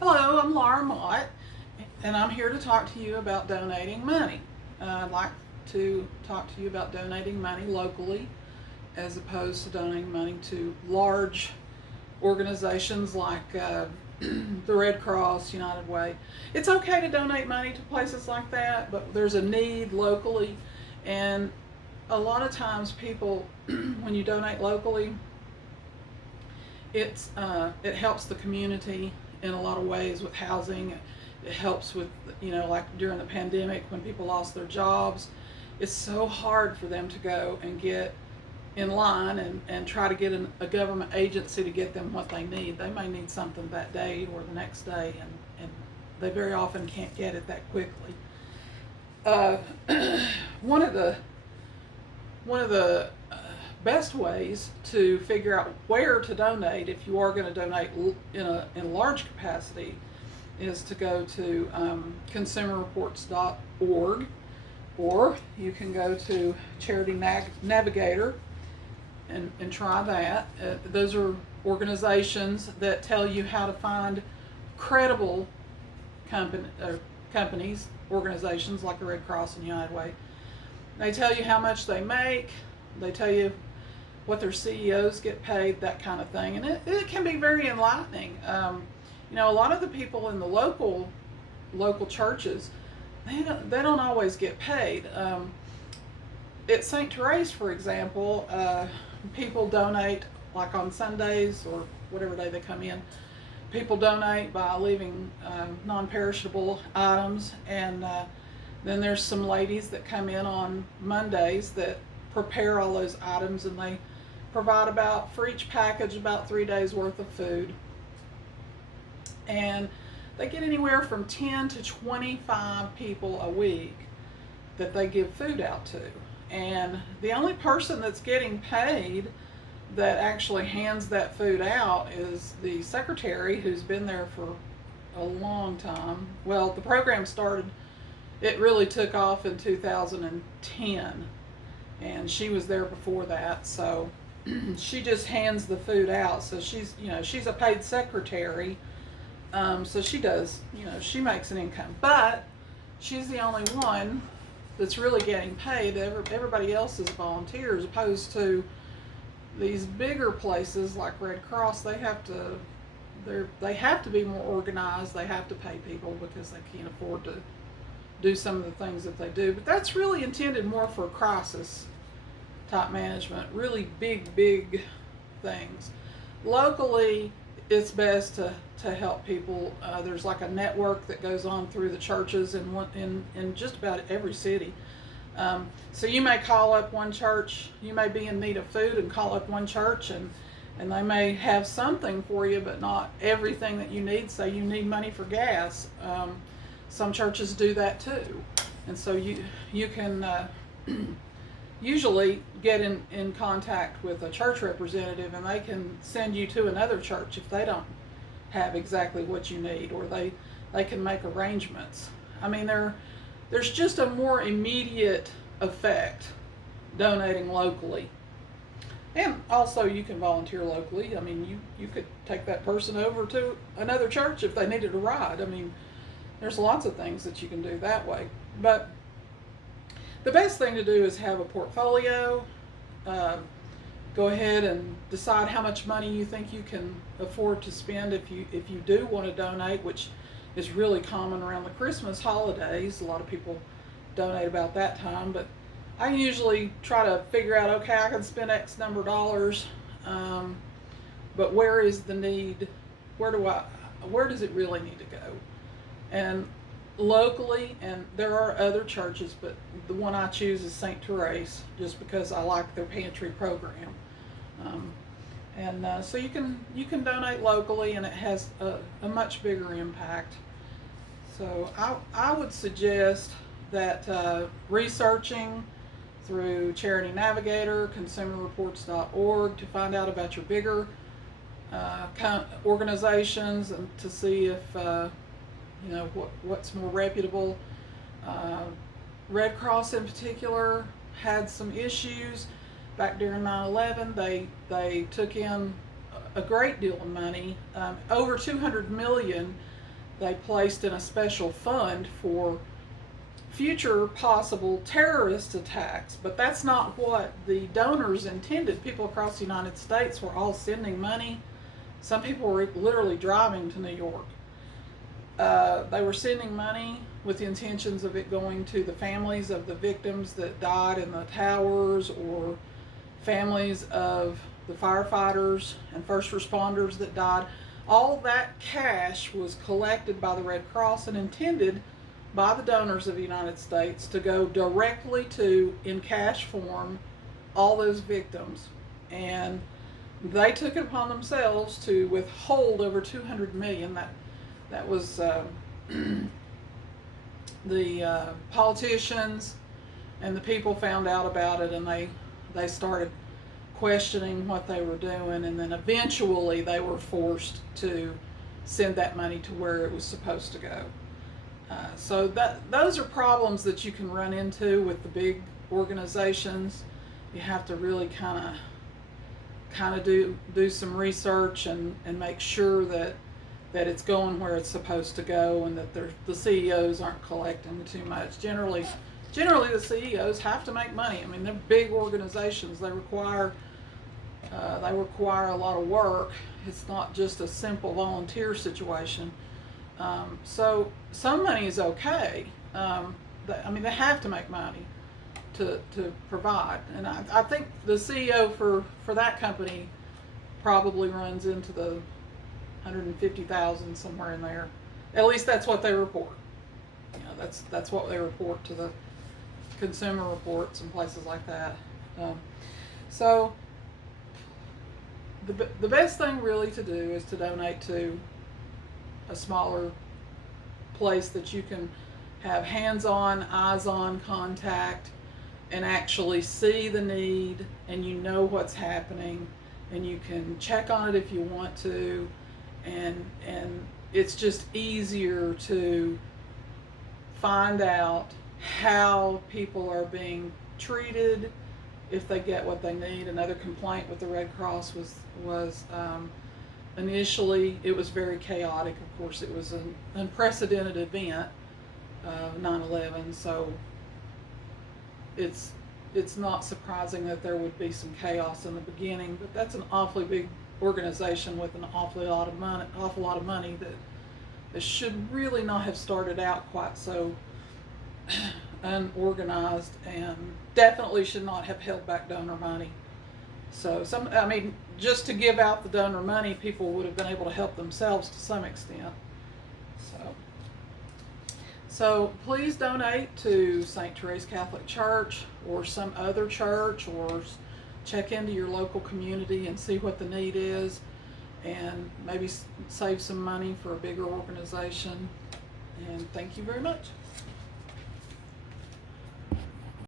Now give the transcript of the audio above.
Hello, I'm Laura Mott, and I'm here to talk to you about donating money. I'd like to talk to you about donating money locally as opposed to donating money to large organizations like the Red Cross, United Way. It's okay to donate money to places like that, but there's a need locally, and a lot of times people, when you donate locally, it helps the community in a lot of ways with housing. It helps with, like during the pandemic when people lost their jobs. It's so hard for them to go and get in line and try to get a government agency to get them what they need. They may need something that day or the next day, and they very often can't get it that quickly. Uh, one of the one of the best ways to figure out where to donate if you are going to donate in a large capacity is to go to consumerreports.org, or you can go to Charity Navigator and try that. Those are organizations that tell you how to find credible companies, organizations like the Red Cross and United Way. They tell you how much they make, they tell you what their CEOs get paid, that kind of thing. And it can be very enlightening. A lot of the people in the local churches, they don't always get paid. At St. Therese, for example, people donate like on Sundays or whatever day they come in. People donate by leaving non-perishable items, and then there's some ladies that come in on Mondays that prepare all those items, and they provide for each package about 3 days worth of food. And they get anywhere from 10 to 25 people a week that they give food out to. And the only person that's getting paid that actually hands that food out is the secretary, who's been there for a long time. Well, the program started, it really took off in 2010, and she was there before that, so she just hands the food out. So she's a paid secretary, so she makes an income, but she's the only one that's really getting paid. Everybody else is volunteers, opposed to these bigger places like Red Cross. They have to be more organized. They have to pay people because they can't afford to do some of the things that they do. But that's really intended more for crisis type management, really big things. Locally, it's best to help people. There's like a network that goes on through the churches in just about every city. So you may call up one church, you may be in need of food and call up one church, and they may have something for you, but not everything that you need. Say you need money for gas. Some churches do that too. And so you can usually get in contact with a church representative, and they can send you to another church if they don't have exactly what you need, or they can make arrangements. I mean, there's just a more immediate effect donating locally. And also you can volunteer locally. I mean, you could take that person over to another church if they needed a ride. I mean, there's lots of things that you can do that way. But the best thing to do is have a portfolio. Go ahead and decide how much money you think you can afford to spend if you do want to donate, which is really common around the Christmas holidays. A lot of people donate about that time, but I usually try to figure out, okay, I can spend X number of dollars, but where is the need? Where does it really need to go? And locally, and there are other churches, but the one I choose is St. Therese, just because I like their pantry program. So you can donate locally, and it has a much bigger impact. So I would suggest that researching through Charity Navigator, consumerreports.org, to find out about your bigger organizations, and to see if what's more reputable. Red Cross in particular had some issues back during 9/11. They took in a great deal of money, over $200 million, they placed in a special fund for future possible terrorist attacks. But that's not what the donors intended. People across the United States were all sending money. Some people were literally driving to New York. They were sending money with the intentions of it going to the families of the victims that died in the towers, or families of the firefighters and first responders that died. All that cash was collected by the Red Cross and intended by the donors of the United States to go directly to, in cash form, all those victims. And they took it upon themselves to withhold over $200 million. That was the politicians and the people found out about it, and they started questioning what they were doing, and then eventually they were forced to send that money to where it was supposed to go. So those are problems that you can run into with the big organizations. You have to really kind of do some research and make sure that it's going where it's supposed to go, and that the CEOs aren't collecting too much. Generally the CEOs have to make money. I mean, they're big organizations. They require a lot of work. It's not just a simple volunteer situation. So some money is okay. They have to make money to provide. And I think the CEO for that company probably runs into the 150,000, somewhere in there. At least that's what they report. That's what they report to the Consumer Reports and places like that. So the best thing really to do is to donate to a smaller place that you can have hands-on, eyes-on contact and actually see the need, and you know what's happening, and you can check on it if you want to, and it's just easier to find out how people are being treated if they get what they need. Another complaint with the Red Cross was initially it was very chaotic. Of course, it was an unprecedented event, 9/11, so it's not surprising that there would be some chaos in the beginning, but that's an awfully big organization with an awful lot of money that should really not have started out quite so unorganized, and definitely should not have held back donor money. So just to give out the donor money, people would have been able to help themselves to some extent. So please donate to St. Therese Catholic Church or some other church, or check into your local community and see what the need is, and maybe save some money for a bigger organization. And thank you very much.